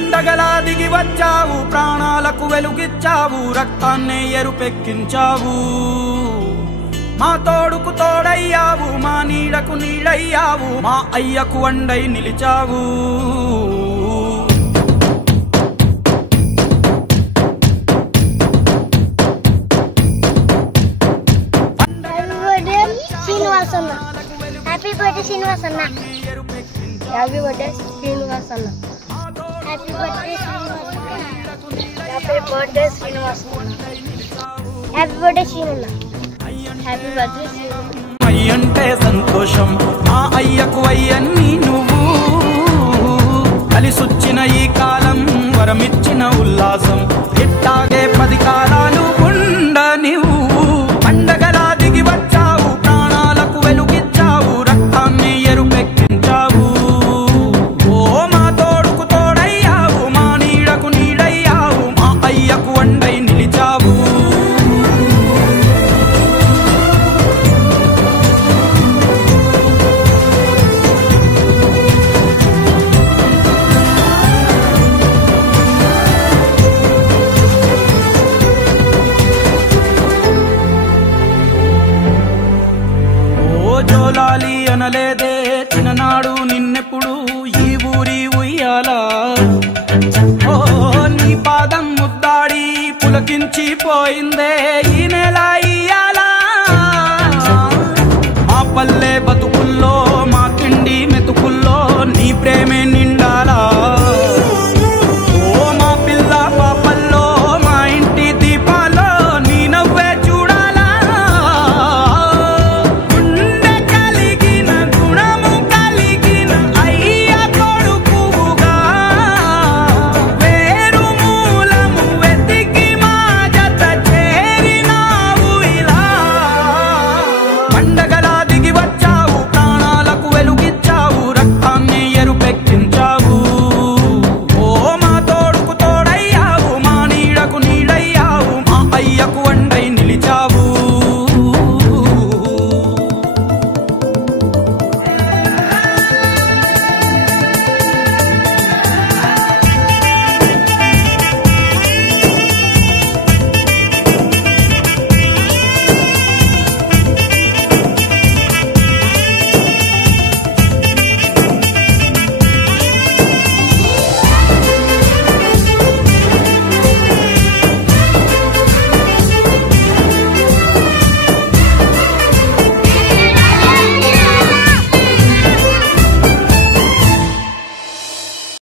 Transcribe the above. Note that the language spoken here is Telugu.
పండగలా దిగి వచ్చావు, ప్రాణాలకు వెలుగిచ్చావు, రక్తాన్నే ఎరుపెక్కించావు. మా తోడుకు తోడయ్యావు, మా నీడకు నీడయ్యావు, మా అయ్యకు అండై నిలిచావు. హ్యాపీ బర్త్డే శ్రీనివాస్ అన్న. హ్యాపీ బర్త్డే శ్రీనివాస్ అన్న. హ్యాపీ బర్త్డే శ్రీనివాస్ అన్న. హ్యాపీ బర్త్డే శ్రీనివాస్ అన్న. హ్యాపీ బర్త్డే శ్రీనన్న. హ్యాపీ బర్త్డే శ్రీనన్న. అయ్యంటే సంతోషం, మా అయ్యకు అయ్యన్ని నువ్వు. కలిసొచ్చిన ఈ కాలం వరమిచ్చిన ఉల్లాసం, ఇట్టాగే 10 కాలాలు ఉండనివ్వు. పండగలా దిగి వచ్చావు, ప్రాణాలకు వెలుగిచ్చావు, రక్తాన్ని ఎరుపెక్కించావు. ఓ మా తోడుకు తోడయ్యావు, మా నీడకు నీడయ్యావు, మా అయ్యకు అండై నిలిచావు. జోలాలి అనలేదే చిన్ననాడు నిన్నెప్పుడు ఈ ఊరి ఉయ్యాలా. ఓ నీ పాదం ముద్దాడి పులకించి పోయిందే ఈ నెల